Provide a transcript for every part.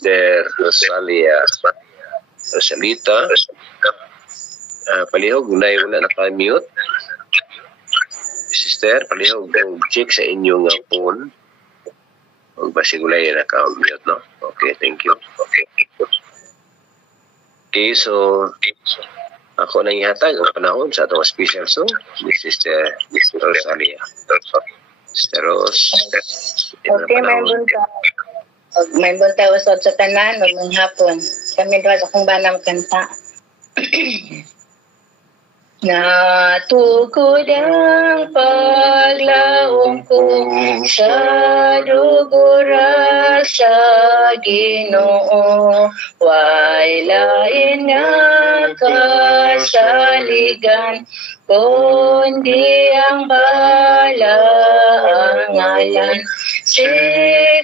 Sister Rosalita. Palihog, wala naka-mute. Sister, palihog, check sa inyong phone. Huwag ba sigulay naka-mute, no? Okay, thank you. Okay, so ako nang ihatag ang panahon sa atong special song ni Sister Rosalia. Sister Rose. Okay, may bunta usod sa tanan o mong hapon. Kami doon sa kong banang kanta. Natukod ang paglaong ko sa dugura sa Ginoo. Way lain nga kasaligan, kundi ang bala ang ngalan. Si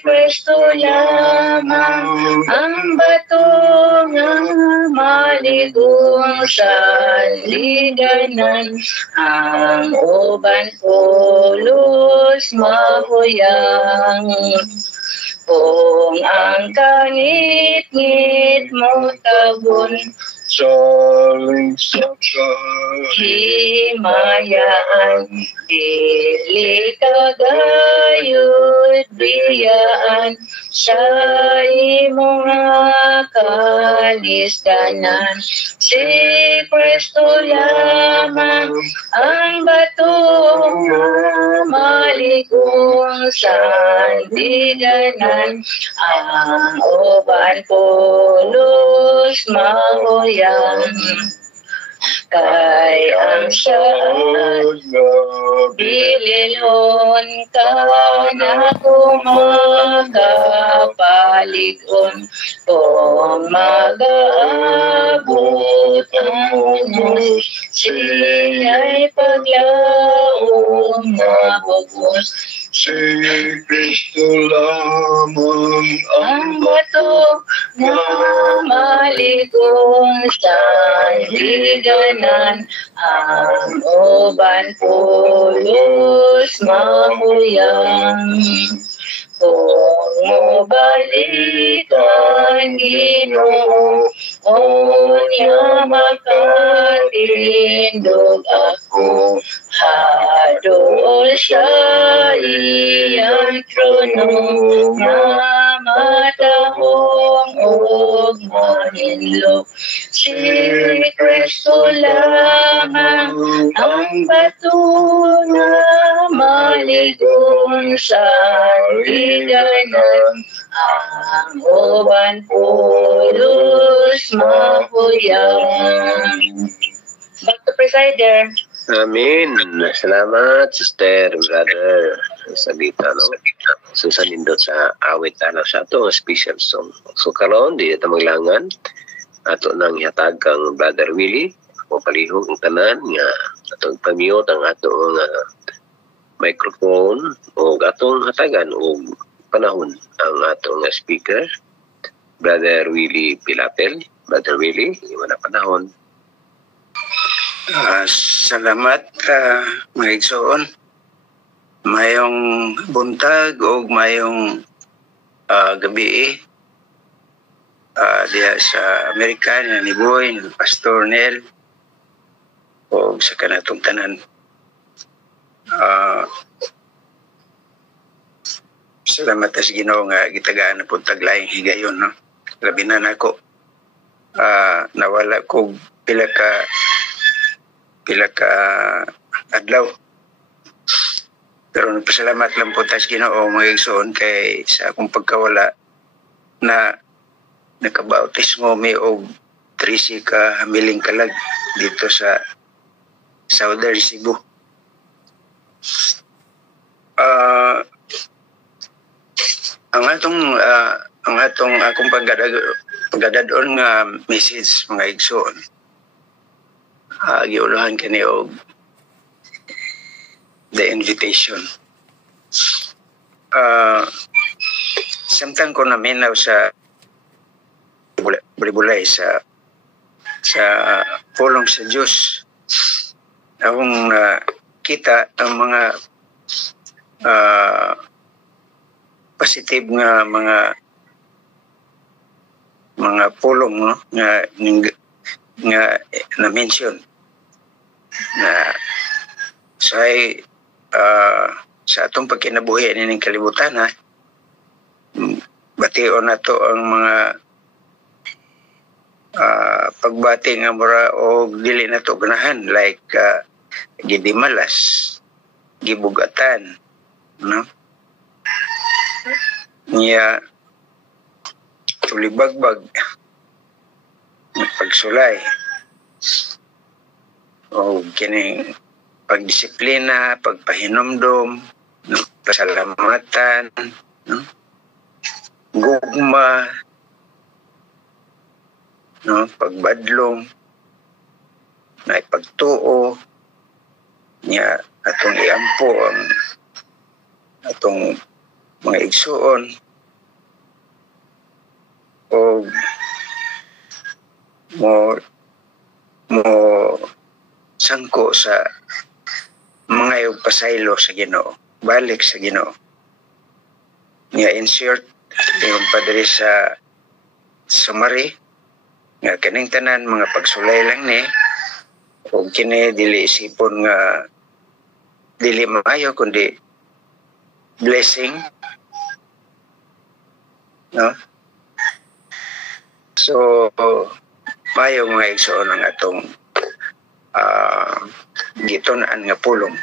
Kristo lamang ang bato nga maligong sa liganan. Ang uban pulos mahuyang. Kung ang kangit-ngit mo tabon, saling saksa himayaan, dili kagayod biyaan sa imong kalisdanan. Si Kristo lamang ang bato nga maligong sa liganan. Ang uban pulos mahuyang. Kay ang siya'y bililhon ka na kumagapaligon, kung mag-aabot ang Diyos, siya'y paglaong mabubos. Si Kristo lamang ang bato na maligong sa liganan. Ang uban pulos mahuyang. Kung mabalik ang Ginoo, o niya makatindog ako, hadol siya iyang trono na matahong og mahinlo. Si Kristo lamang ang bato na maligong sa liganan. Ang uban pulos mahuyang. Back to presider. Amin. Salamat, Sister, Brother Salita, no? So, sa nindot sa awit sa ito, special song. So, karon di ito maglangan. Ato nang ihatag kang Brother Willie. O palihog ang tanan nga atong pamute ang atong microphone o atong hatagan o panahon ang atong speaker. Brother Willie Pilapel. Brother Willie, iwan na panahon. Salamat mga igsoon. Mayong buntag o mayong gabi diya sa Amerika ni Boy, ni Pastor Nel o sa kanatong tanan. Salamat sa Ginoo nga gitagaan na po taglaing higayon, no? Labi na nako nawala ko pila ka adlaw. Pero nagpasalamat lang po tas Ginoo mga igsoon kay sa akong pagkawala na nakabautismo mi og 13 ka hamiling kalag dito sa Southern Cebu. Ang atong akong paggadadon nga message mga igsoon, giuluhan kani og the invitation. Samtang ko naminaw sa bulay sa pulong sa Diyos, akong kita ang mga positive nga mga mga pulong no nga na mention na sa atong pagkinabuhi ning kalibutan ha, bation na to ang mga pagbati nga mura o dili na to ganahan like gidimalas, gibugatan, no? Niya tulibagbag, pagsulay, o kining pagdisiplina, pagpahinomdom, no? Pasalamatan, no? Gugma, no? Pagbadlong, na pagtuo, niya atong iampo ang atong mga igsuon o mo sangko sa mga pasaylo sa Ginoo, balik sa Ginoo. Nga in short, yung padre sa summary nga kaning tanan mga pagsulay lang ni o kini dili isipon nga dili maayo kundi blessing, no? So maayo mga igsoon ang atong gitunaan nga pulong.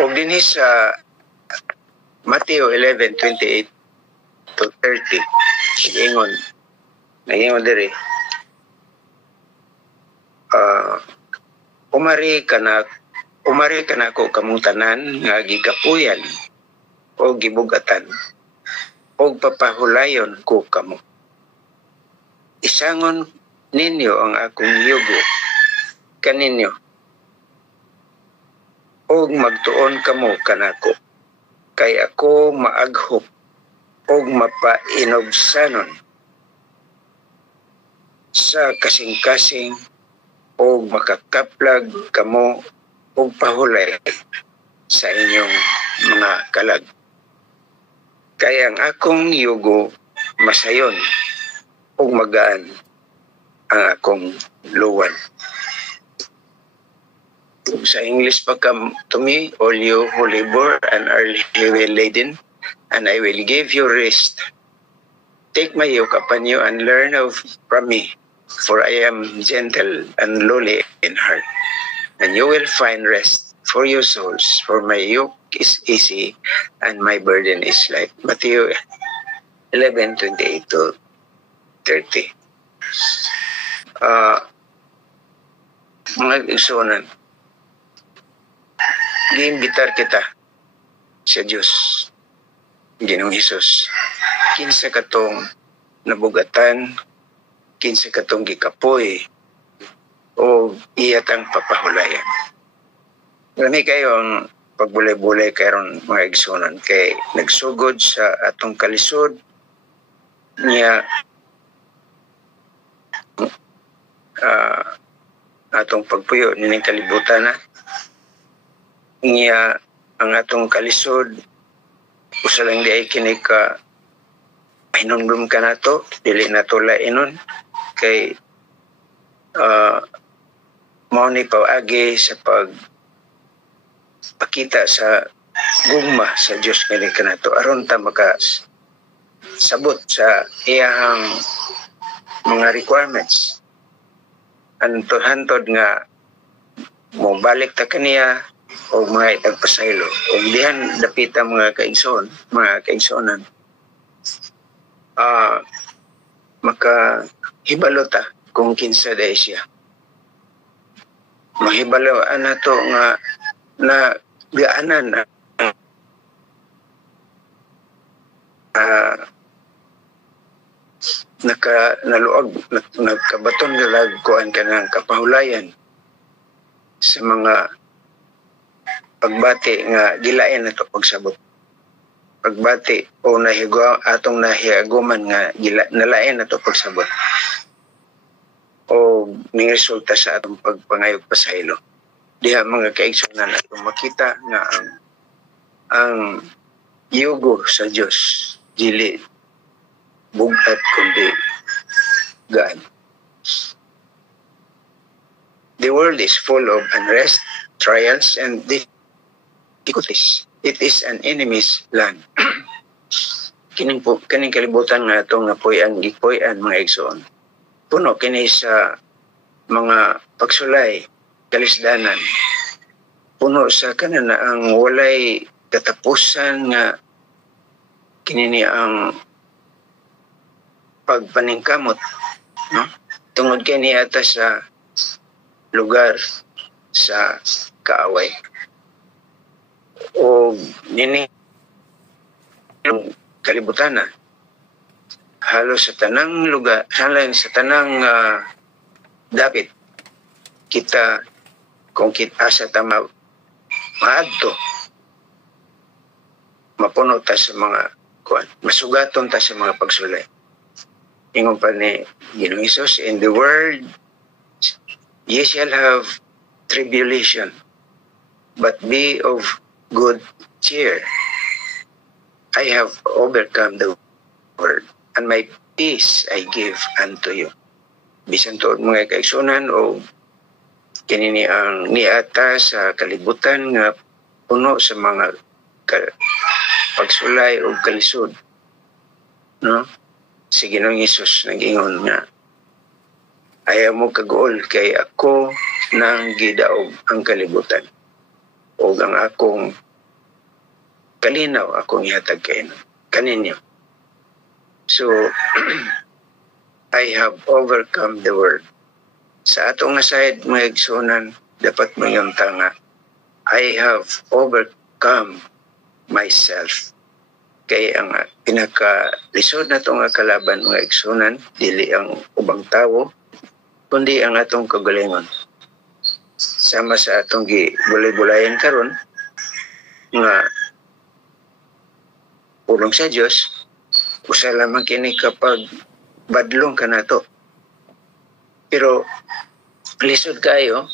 O dinhi sa Mateo 11:28 to 30 nagingon diri umari kanako kamong tanan nga gikapuyan o gibugatan o papahulayon ko kamo. Isangon ninyo ang akong yugo kaninyo o magtuon kamo kanako kay ako maaghop o mapainobsanon sa kasing-kasing o makakaplag kamo o pahulay sa inyong mga kalag. Kaya ang akong yugo masayon o magaan ang akong luwan. Sa English pa to me, all you who labor and are heavy laden, and I will give you rest. Take my yoke upon you and learn from me, for I am gentle and lowly in heart, and you will find rest for your souls, for my yoke is easy and my burden is light. Matthew 11:28 to 30. Mga igsuonan, giimbitar kita sa Diyos, Ginoong Hesus. Kinsa katong nabugatan, kinsa katong gikapoy, o iyatang papahulayan. Lami kayo ang pagbulay-bulay karon mga igsuonan kay nagsugod sa atong kalisod niya atong pagpuyo nining kalibutan na niya ang atong kalisod usa lang di ay kini ka hinumdum ka nato dili nato lainon kay mao ni paagi sa pakita sa gugma sa Dios kini kanato aron ta maka sabot sa iyang mga requirements hantod nga mo balik ta kaniya o mga itagpasaylo o dihan dapita mga kaigsonan maka hibalota kung kinsa day siya mahibalo nato nga na gaanan nagkabaton nga kuan ka ng kapahulayan sa mga pagbati nga gilain nato pagsabot pagbati o atong nahiaguman nga nalain nato pagsabot o ning resulta sa atong pagpangayog pasaylo diha mga kaigsunan atong makita nga ang yugo sa Dios dili bugat kundi gaan. The world is full of unrest, trials, and difficulties. It is an enemy's land. Kining kalibutan nga itong napuyan, gipuyan mga igsoon. Puno kini sa mga pagsulay, kalisdanan. Puno sa kanana ang walay katapusan nga kinini ang pagpaningkamot, no? Tungod kini ata sa lugar sa kaaway. O nini ang kalibutan na halos sa tanang lugar, halos sa tanang dapat kita kung kita sa tama maadto mapuno ta sa mga kuan, masugaton ta sa mga pagsulay. Ingon pa ni Ginoong Hesus, in the world ye shall have tribulation, but be of good cheer. I have overcome the world, and my peace I give unto you. Bisan tuod mga kaigsunan o kinini ang niata sa kalibutan nga puno sa mga pagsulay o kalisod, no? Si Ginoong Hesus nag-ingon nga ayaw mo kagool kay ako nang gidaog ang kalibutan o ang akong kalinaw akong ihatag kaninyo. So I have overcome the world. Sa atong side mga igsunan dapat mayong tanga, I have overcome myself. Kay ang pinaka-lisod na itong kalaban mga igsunan, dili ang ubang tao, kundi ang atong kagalingon. Sama sa atong gibulay-bulayan karon nga pulong sa Diyos, usa lamang kini kapag badlong ka na to. Pero lisod kayo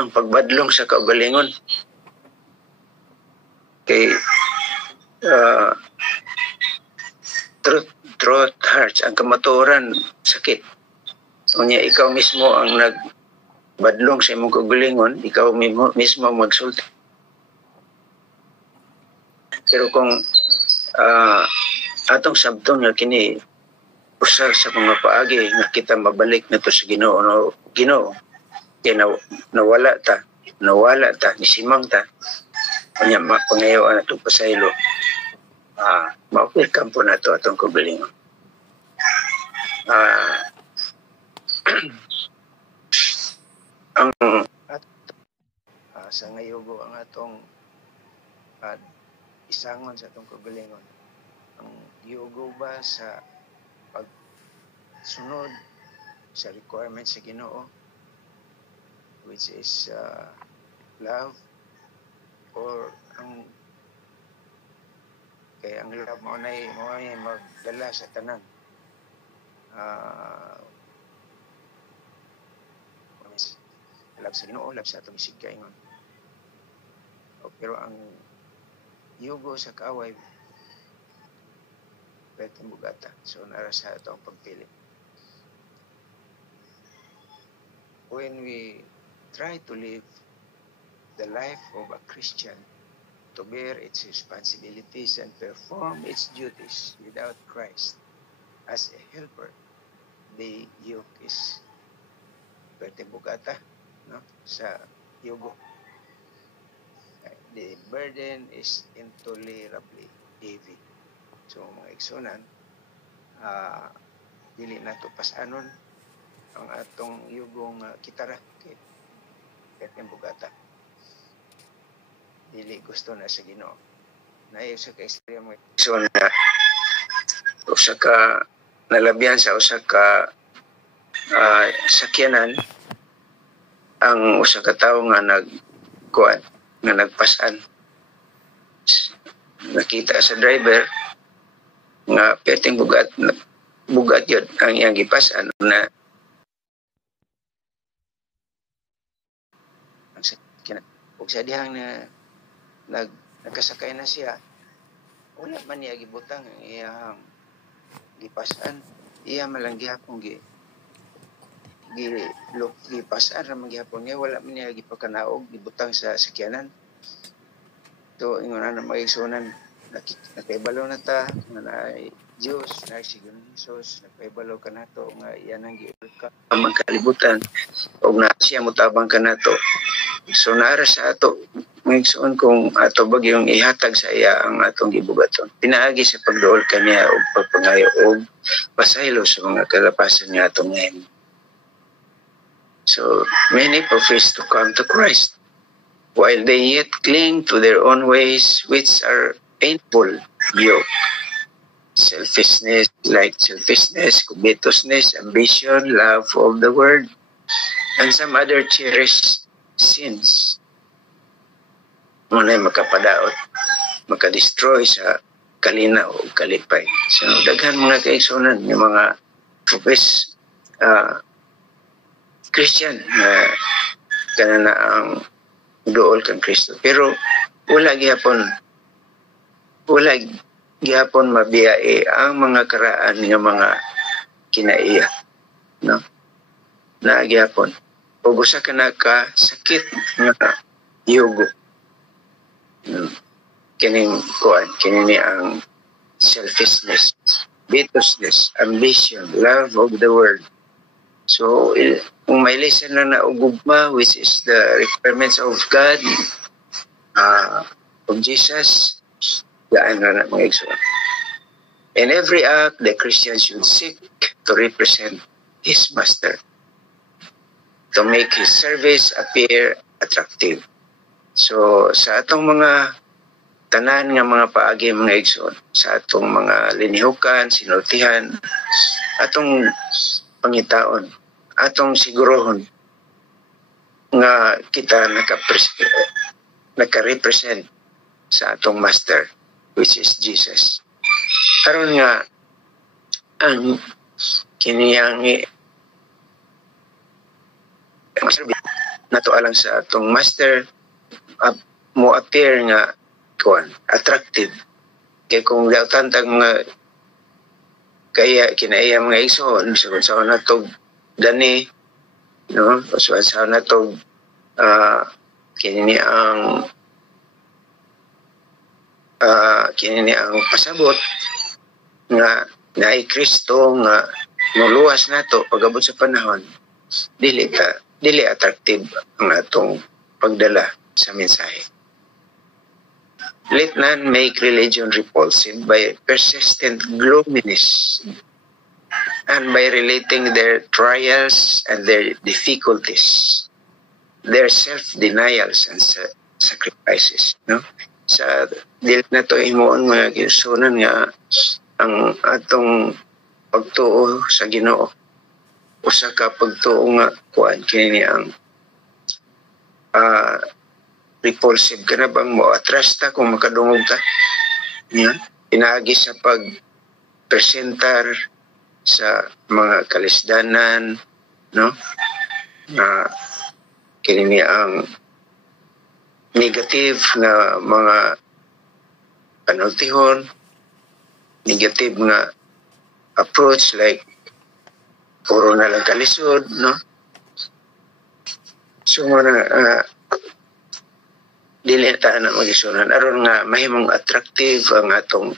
ang pagbadlong sa kaugalingon. Kay truth hurts, ang kamatuoran sakit. Unya ikaw mismo ang nagbadlong sa imong kaugalingon, ikaw mismo magsulti. Pero kung atong sabton nga kini usar sa mga paagi nga kita mabalik na to sa Ginoo, no? Ginoo kay nawala ta nisimang ta kanya mapangayoan atong pasaylo, ma-welcome po na to atong kaugalingon. Ang sa ngayogo ang atong isangon sa atong kaugalingon, ang yugo ba sa pagsunod sa requirements sa Ginoo, which is love, or ang kaya ang love mo na magdala sa tanan love sa Ginoo, love sa atong isig kaingon. Pero ang yugo sa kaaway betong bugata, so nara sa atong pagpili. When we try to live the life of a Christian, to bear its responsibilities and perform its duties without Christ as a helper, the yoke is betong bugata, no? Sa yugo. The burden is intolerably heavy. So mga igsunan, dili nato pasanon ang atong yugong kitara kay betong bugata. Dili gusto na sa Ginoo. Naay usa ka istorya mo igsunan na usa ka nalabyan sa usa ka sakyanan ang usa ka tawo nga nagpasan. Nakita sa driver nga peteng bugat yun ang iyang gipasan na ug sa dihang na nagkasakay na siya, wala man niya gibutang ang iyang gipasan iya malang gihapon gipasan ra man gihapon niya, wala man niya gipakanaog, gibutang sa sakyanan. So ingon na maigsunan, nakaibalo na ta nga naay Diyos, naay Sigon Jesus, nakaibalo ka nato nga iyan ang giulka ang kalibutan og na siya mutabang ka nato. So naara sa ato maigsuon kung ato bagyong ihatag sa iya ang atong gibugaton. Pinaagi sa pagduol kaniya og pagpangayo og pasaylo sa mga kalapasan nga atong ngayon. So many profess to come to Christ, while they yet cling to their own ways, which are painful yoke. Selfishness, covetousness, ambition, love of the world, and some other cherished sins. Muna'y makapadaot, makadestroy sa kalinaw o kalipay. So, daghan mga kaigsunan, yung mga profess Christian na kanana ang dool kang Kristo. Pero wala gihapon mabiyae ang mga karaan ng mga kinaiya, no? Na gihapon ug usa ka na ka sakit nga yugo. Kini ang selfishness, covetousness, ambition, love of the world. So kung may listen na ugugma, which is the requirements of God, of Jesus, gaan na mga igsoon. In every act, the Christian should seek to represent his master, to make his service appear attractive. So, sa atong mga tanan nga mga paagi mga igsoon, sa atong mga linihukan, sinultihan, atong pangitaon, atong sigurohon nga kita naka-represent sa atong master, which is Jesus. Karon nga ang kiniyang nato alang sa atong master mo appear nga attractive. Kaya kung dautan tag mga kaya kinaiya mga igsoon sa natog dani, no, sa natog kini ang pasabot nga naay Kristo nga muluwas nato pagabot sa panahon, dili attractive ang atong pagdala sa mensahe. Let none make religion repulsive by persistent gloominess and by relating their trials and their difficulties, their self-denials and sacrifices, no? Sa dili na to himuon mga gisunan nga ang atong pagtuo sa Ginoo usa ka pagtuo nga kini ang repulsive ka na bang mo atras ta kung makadungog ta, yeah? Pinaagi sa pag-presentar sa mga kalisdanan, no, kini ang negative na mga panultihon, negative nga approach like puro na lang kalisod, no? So dili ta na magisunan aron nga mahimong attractive ang atong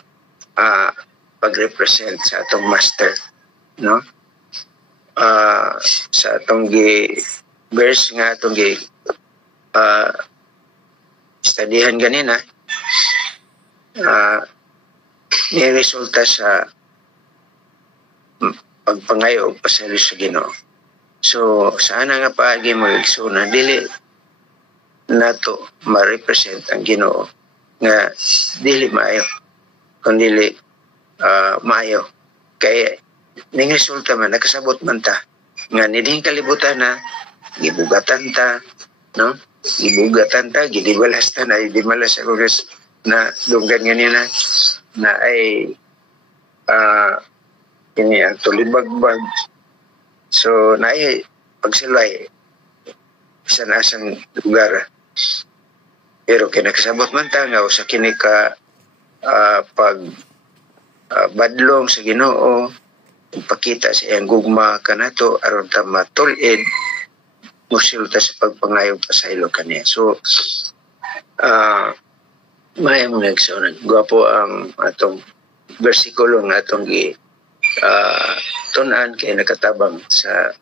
pag-represent sa atong master, no? Sa atong verse nga atong studyhan ganina, niresulta sa pagpangayo o pasaylo sa Ginoo. So, sana nga paagi mga igsoon dili nato ma-represent ang Ginoo nga dili maayo, kundi maayo. Kaya ning resulta man nakasabot man ta nga niding kalibutan na gibugatan ta, no? Gibugatan ta, gidibalas ta na idimalas sa lugar na dunggan ganina na ay ini ang tulibagbag. So na ay pagsilay sa nasang lugar. Pero kinakasabot man ta nga usa kini ka badlong sa Ginoo, ipakita sa iyang gugma kanato aron ta matulid musulta sa pagpangayog pa sa ilo kaniya. So may mga igsunan, gwapo ang atong bersikulo nga atong tunan kay nakatabang sa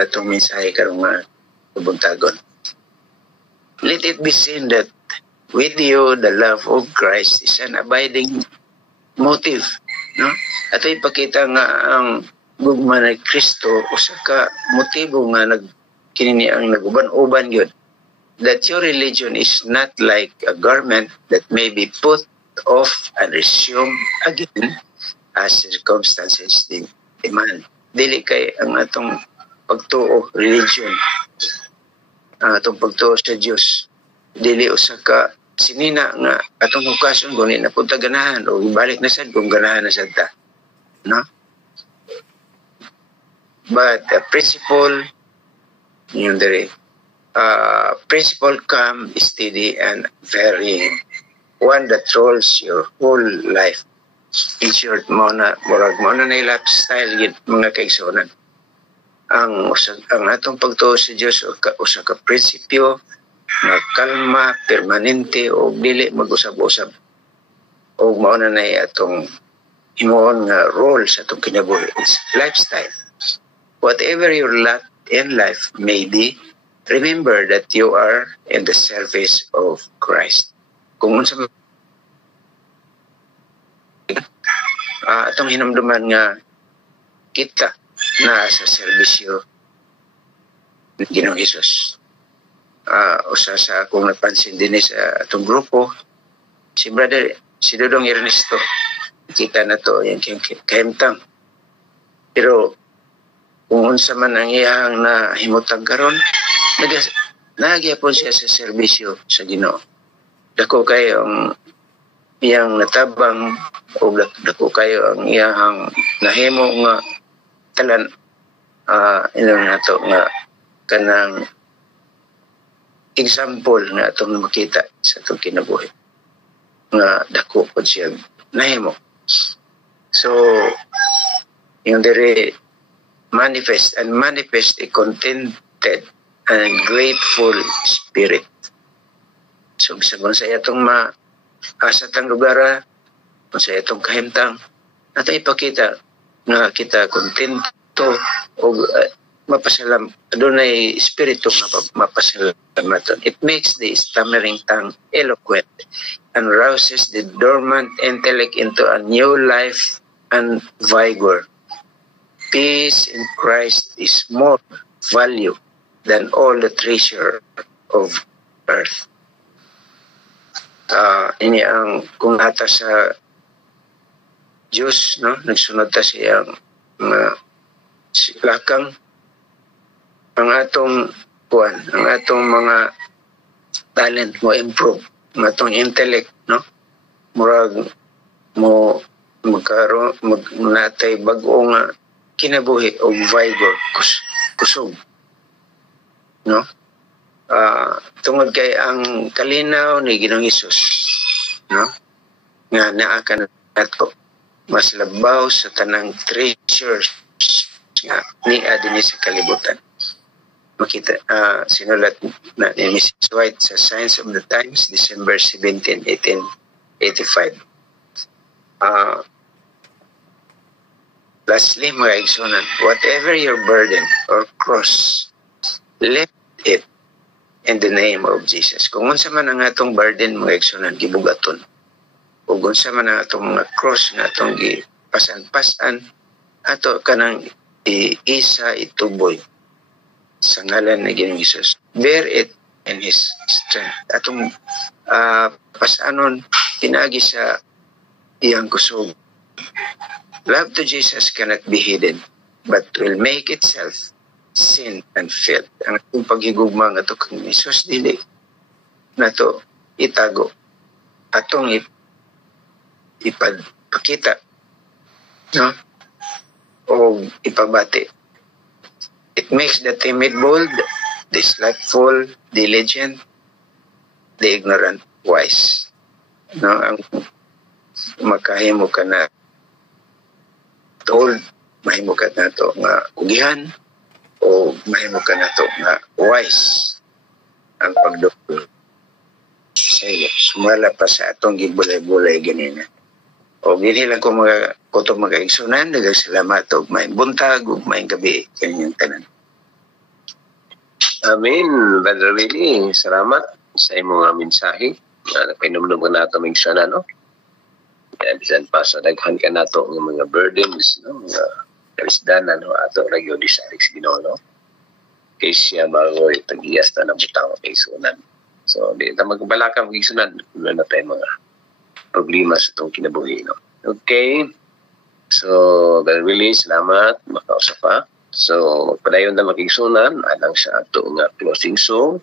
atong mensahe karong mga buntagon. Let it be seen that with you the love of Christ is an abiding motive, no? Ato ipakita nga ang gugma ni Kristo usa ka motibo nga kinini ang naguban-uban gyud, that your religion is not like a garment that may be put off and resumed again as circumstances demand. Dili kay ang atong pagtuo religion, ang atong pagtuo sa Dios, dili usa ka sinina nga atong hukason kung na punta ganahan o ibalik na sad kung ganahan na sad ta, no? But the principle yung dere principle calm, steady, and varying, one that rolls your whole life. In short, murag mo na lifestyle yun, mga kaigsunan. Ang atong pagtuo sa Diyos usa ka prinsipyo na kalma, permanente, o dili mag-usab-usab. O mauna na atong himuon nga role sa atong kinabuhi. It's lifestyle. Whatever your lot in life may be, remember that you are in the service of Christ. Kung unsa atong hinumduman nga kita na sa serbisyo ng Ginoong Hesus. Usa sa akong napansin din sa atong grupo, si Dodong Ernesto, kita na to yung kahimtang. Pero kung unsa man ang iyang nahimutang karon, nagyapon siya sa serbisyo sa Ginoo. Dako kayo ang iyang natabang o dako kayo ang iyang nahimo nga talan ilang nato nga kanang example nga atong makita sa atong kinabuhi nga dako po siya nahimo. So yung dere manifest a contented and grateful spirit. So bisag sa itong asatang lugar, sa itong kahimtang, nato ipakita nga kita kontento o mapasalam, adunay espiritu nga mapasalamatan. It makes the stammering tongue eloquent and rouses the dormant intellect into a new life and vigor. Peace in Christ is more value than all the treasure of earth. Ini ang kung ata sa Diyos, no? Nagsunod ta siyang lakang ang atong ang atong mga talent mo improve, ang atong intellect, no? Murag mo magkaroon natay bag-o nga kinabuhi o vigor, kusog, no? Tungod kay ang kalinaw ni Ginoong Hesus, no? Nga naa ka nato mas labaw sa tanang treasures nga ni adini sa kalibutan. Makita sinulat na ni Mrs. White sa Signs of the Times, December 17, 1885. Lastly, mga igsunan, whatever your burden or cross, lift it in the name of Jesus. Kung unsa man ang atong burden, mga igsunan, gibugaton. O kung unsa man ang atong mga cross na atong gipasan-pasan, ato kanang isa ituboy sa ngalan ni Ginoong Hesus. Bear it in His strength. Atong pasanon, pinagi sa iyang kusog. Love to Jesus cannot be hidden, but will make itself sin and filth. Ang atong paghigugma nga ito kang Hesus, dili na to itago. Atong ipakita, no? O ipabati. It makes the timid bold, the slothful diligent, the ignorant wise. No? Ang makahimo ka na mahimo ka nato nga ugihan o mahimo ka nato nga wise ang pagdukol. Sige, sumala pa sa atong gibulay-bulay ganina. O gini lang ko mga kutong mag-aigsunan, nagsalamat o may buntag o may gabi kanyang tanan. Amen. Brother Willie, salamat sa imong mga mensahe. Napinumdum ko na ito migsyon, no? Yan, bisan pa sa daghan ka na ito ng mga burdens, no? Mga karisdan, no? Ato ragyo di sa Alex Ginoo, no? Kay siya maroy, tag-iyas na nabutang kay sunan. So, di na magbalaka magigsunan. Wala na tayo mga problema sa itong kinabuhi, no? Okay. So, Brother Willie, salamat. Makausap pa. So, padayon na magigsunan alang sa ato nga closing song.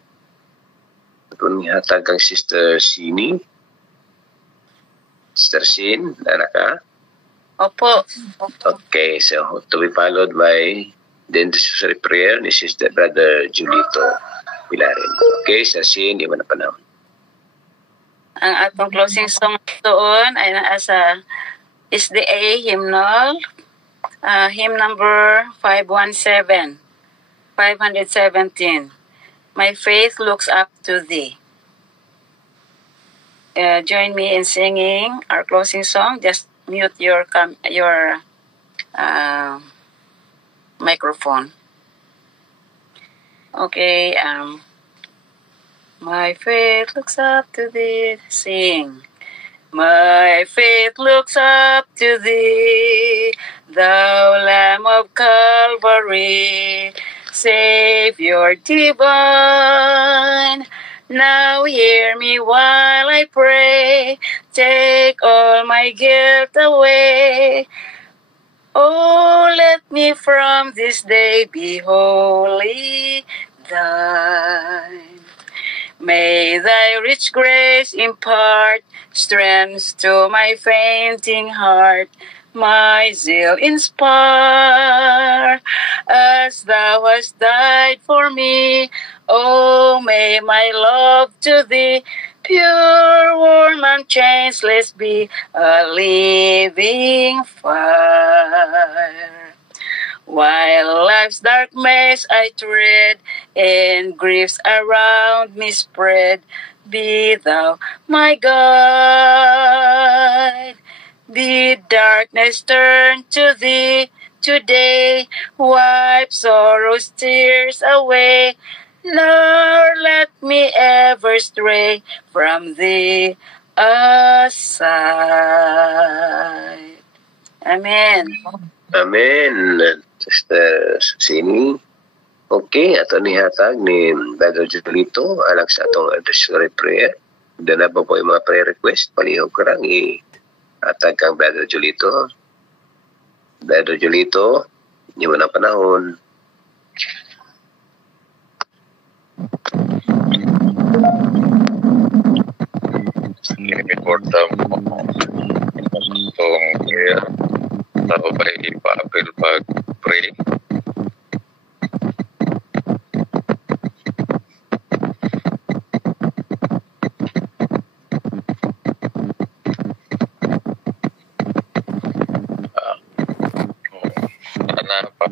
Ito niya hatag kang Sister Sini. Sister Sin, nara ka? Opo. Okay, so to be followed by the intercessory prayer ni Sister Brother Julito Pilarin. Okay, Sister Sin, di mo na panahon. Ang atong closing song doon ay naasa SDA hymnal, hymn number 517. My faith looks up to thee. Join me in singing our closing song. Just mute your microphone. Okay. My faith looks up to thee. Sing. My faith looks up to thee, thou Lamb of Calvary, Savior divine. Now hear me while I pray, take all my guilt away. Oh, let me from this day be wholly thine. May thy rich grace impart strength to my fainting heart, my zeal inspire, as thou hast died for me. Oh, may my love to thee, pure, warm, and changeless be, a living fire. While life's dark maze I tread, and griefs around me spread, be thou my guide. Be darkness turned to thee today, wipe sorrow's tears away, nor let me ever stray from thee aside. Amen. Amen. Sister Sini. Okay, ato ni hatag ni Brother Julito alang sa atong intercessory prayer. Doon na po yung mga prayer request. Palihog ko lang hatag kang Brother Julito. Brother Julito, hindi mo na panahon. Reporta mo itong prayer. Tao ba ipa-appeal pag-pray? Sana pa